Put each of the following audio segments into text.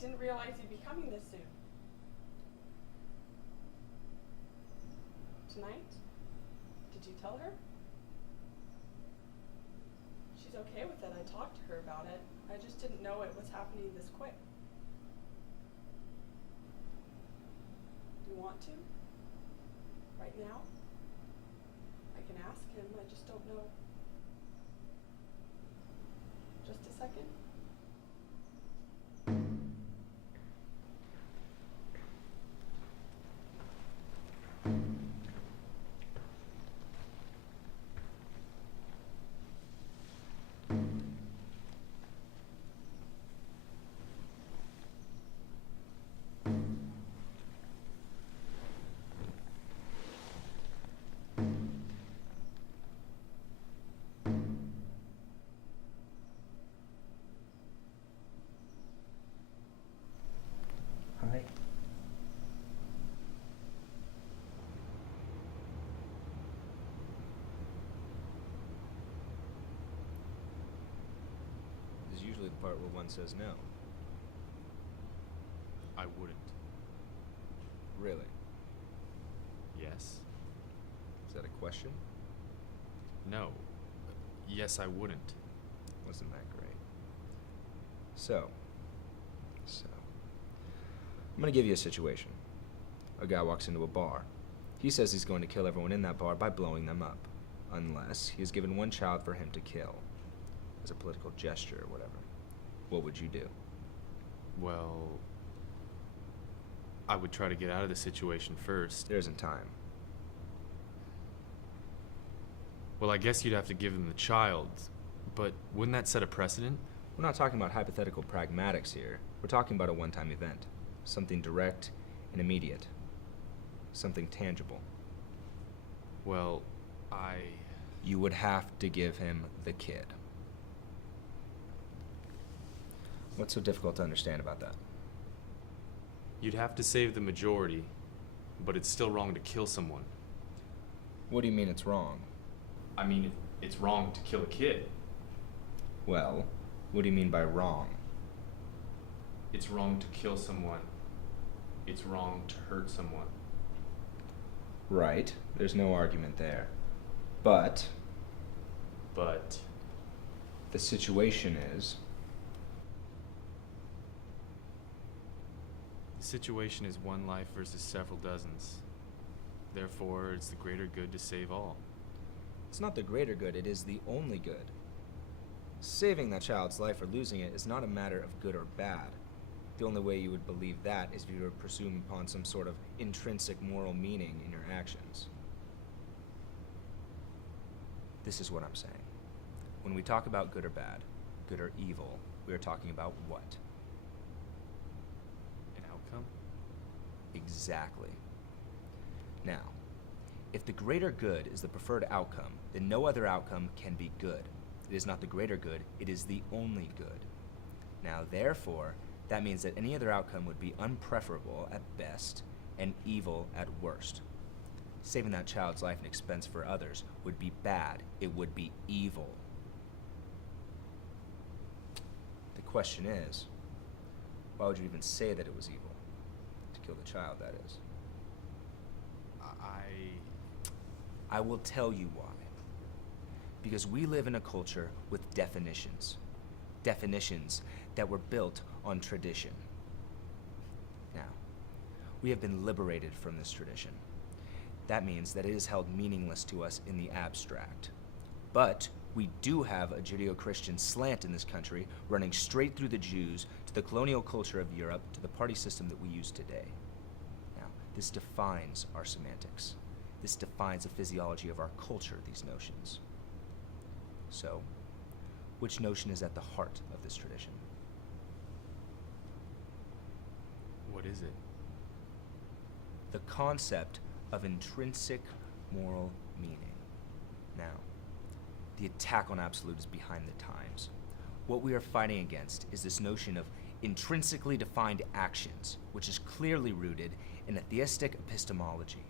didn't realize you'd be coming this soon. Tonight? Did you tell her? She's okay with it. I talked to her about it. I just didn't know it was happening this quick. You want to? Right now? I can ask him. I just don't know. Just a second. Hi. This is usually the part where one says no. I wouldn't. Really? Yes. Is that a question? No. Yes, I wouldn't. Wasn't that great? So, I'm gonna give you a situation. A guy walks into a bar. He says he's going to kill everyone in that bar by blowing them up, unless he has given one child for him to kill, as a political gesture or whatever. What would you do? Well, I would try to get out of the situation first. There isn't time. Well, I guess you'd have to give them the child, but wouldn't that set a precedent? We're not talking about hypothetical pragmatics here. We're talking about a one-time event. Something direct and immediate. Something tangible. Well, You would have to give him the kid. What's so difficult to understand about that? You'd have to save the majority, but it's still wrong to kill someone. What do you mean it's wrong? I mean, it's wrong to kill a kid. Well, what do you mean by wrong? It's wrong to kill someone. It's wrong to hurt someone. Right, there's no argument there. But the situation is... The situation is one life versus several dozens. Therefore, it's the greater good to save all. It's not the greater good, it is the only good. Saving that child's life or losing it is not a matter of good or bad. The only way you would believe that is if you were to presume upon some sort of intrinsic moral meaning in your actions. This is what I'm saying. When we talk about good or bad, good or evil, we are talking about what? An outcome? Exactly. Now, if the greater good is the preferred outcome, then no other outcome can be good. It is not the greater good, it is the only good. Now, therefore, that means that any other outcome would be unpreferable at best and evil at worst. Saving that child's life and expense for others would be bad. It would be evil. The question is, why would you even say that it was evil? To kill the child, that is. I will tell you why. Because we live in a culture with definitions. Definitions that were built on tradition. Now, we have been liberated from this tradition. That means that it is held meaningless to us in the abstract. But we do have a Judeo-Christian slant in this country running straight through the Jews to the colonial culture of Europe to the party system that we use today. Now, this defines our semantics. This defines the physiology of our culture, these notions. So, which notion is at the heart of this tradition? What is it? The concept of intrinsic moral meaning. Now, the attack on absolute is behind the times. What we are fighting against is this notion of intrinsically defined actions, which is clearly rooted in a theistic epistemology.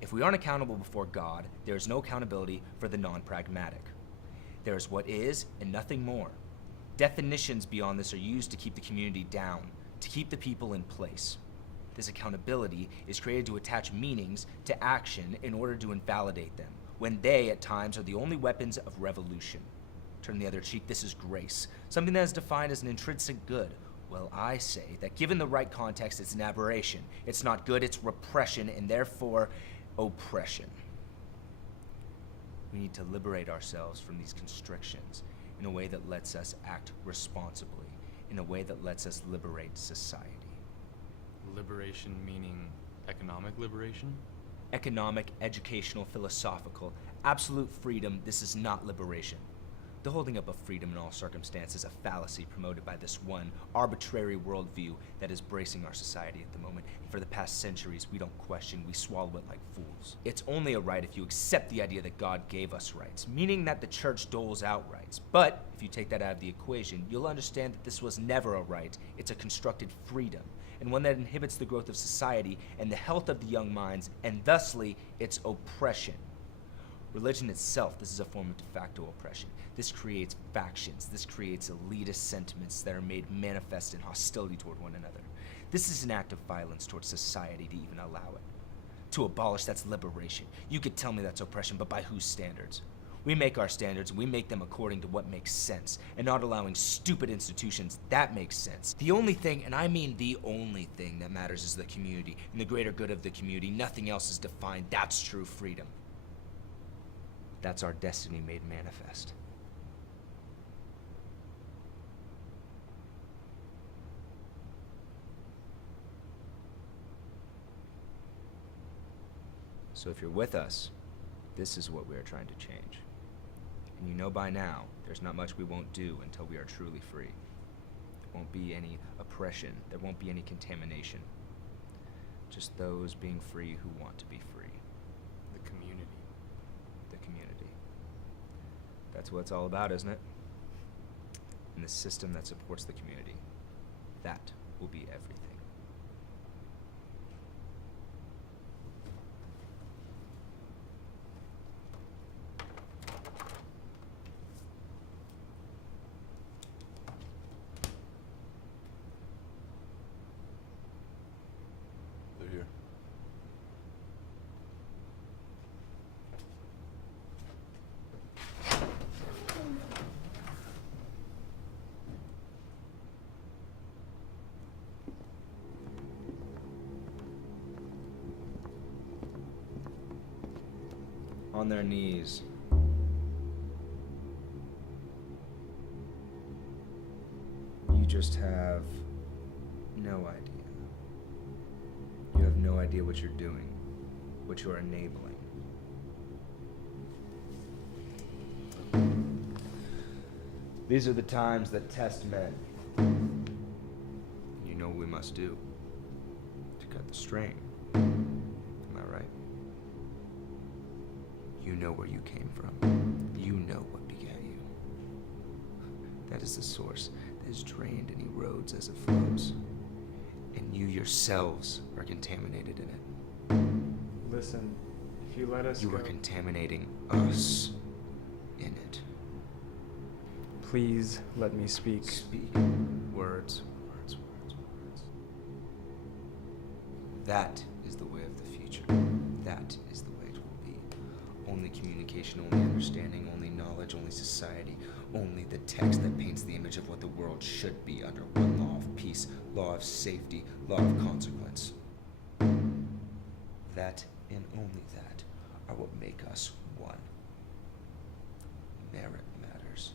If we aren't accountable before God, there is no accountability for the non-pragmatic. There is what is and nothing more. Definitions beyond this are used to keep the community down, to keep the people in place. This accountability is created to attach meanings to action in order to invalidate them, when they, at times, are the only weapons of revolution. Turn the other cheek, this is grace, something that is defined as an intrinsic good. Well, I say that given the right context, it's an aberration. It's not good, it's repression, and therefore oppression. We need to liberate ourselves from these constrictions in a way that lets us act responsibly, in a way that lets us liberate society. Liberation meaning economic liberation? Economic, educational, philosophical, absolute freedom, this is not liberation. The holding up of freedom in all circumstances is a fallacy promoted by this one arbitrary worldview that is bracing our society at the moment. And for the past centuries, we don't question, we swallow it like fools. It's only a right if you accept the idea that God gave us rights, meaning that the church doles out rights. But if you take that out of the equation, you'll understand that this was never a right. It's a constructed freedom, and one that inhibits the growth of society and the health of the young minds, and thusly, its oppression. Religion itself, this is a form of de facto oppression. This creates factions. This creates elitist sentiments that are made manifest in hostility toward one another. This is an act of violence towards society to even allow it. To abolish, that's liberation. You could tell me that's oppression, but by whose standards? We make our standards, and we make them according to what makes sense, and not allowing stupid institutions that makes sense. The only thing, and I mean the only thing that matters is the community, and the greater good of the community. Nothing else is defined. That's true freedom. That's our destiny made manifest. So if you're with us, this is what we are trying to change. And you know by now, there's not much we won't do until we are truly free. There won't be any oppression. There won't be any contamination. Just those being free who want to be free. The community. The community. That's what it's all about, isn't it? And the system that supports the community. That will be everything. They're here. On their knees. You just have no idea. You have no idea what you're doing, what you're enabling. These are the times that test men. You know what we must do to cut the strain. Am I right? You know where you came from. You know what begat you. That is the source that is drained and erodes as it flows. And you yourselves are contaminated in it. Listen, if you let us You go, are contaminating us in it. please let me speak. Speak. Words, words, words, words. That is the way of the future. That is the way it will be. Only communication, only understanding, only knowledge, only society, only the text that paints the image of what the world should be under one law of peace, law of safety, law of consequence. That and only that are what make us one. Merit matters.